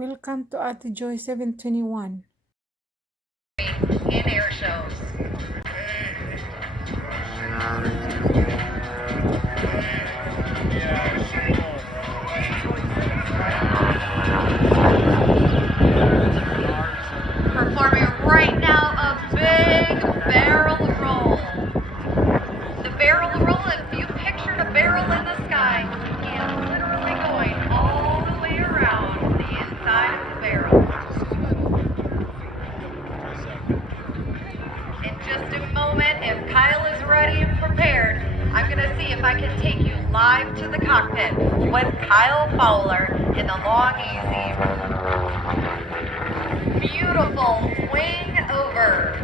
Welcome to Ate Joy 721. In air shows. Performing right now a big barrel roll. The barrel roll, if you pictured a barrel in the sky, he is literally going all the way around the inside of the barrel. In just a moment, if Kyle is ready and prepared, I'm going to see if I can take you live to the cockpit with Kyle Fowler in the Long Easy. Beautiful wing over.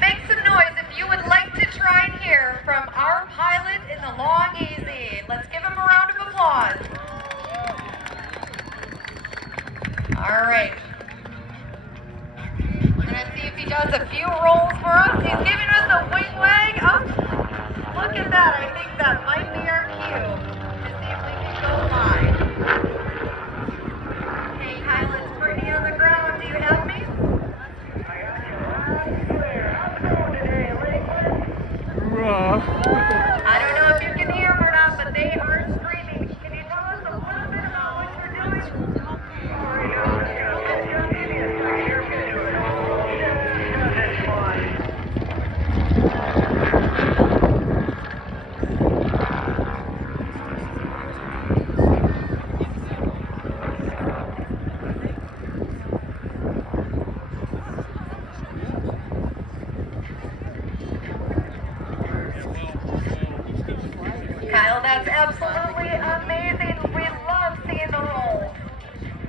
Make some noise if you would like to try and hear from our pilot in the Long Easy. Let's give him a round of applause. All right. We're going to see if he does a few rolls for us. He's giving us a wing wag. Oh, look at that. I think that might be our cue to see if we can go live. Hey, Kyle, it's pretty on the ground. Do you have me? I got you loud and clear. How's it going today, Lakeland? I don't know if you can hear them or not, but they are screaming. Can you tell us a little bit about what you're doing? Sorry, guys. Just give me a second here. We're gonna do it. Yeah, that's fine. Kyle, that's absolutely amazing. We love seeing the roll.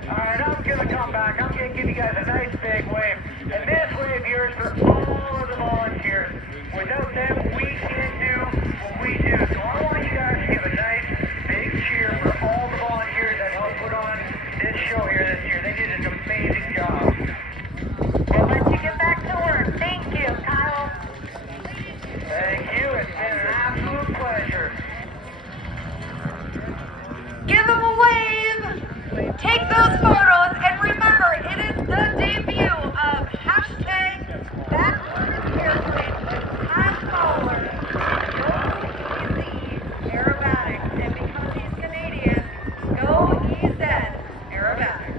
Alright, I'm gonna come back. I'm gonna give you guys a nice big wave. And this wave here is for all of the volunteers. Without them, we can't do what we do. So I want you guys to give a nice big cheer for all the volunteers that helped put on this show here this year. They did an amazing job. We'll let you get back to work. Thank you, Kyle. Thank you. It's been an absolute pleasure. Give him a wave. Take those photos. And remember, it is the debut of hashtag Backward Airplane with Kyle Fowler. Go easy, Aerobatic. And because he's Canadian, go easy, Aerobatic.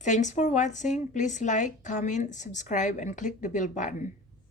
Thanks for watching. Please like, comment, subscribe, and click the bell button.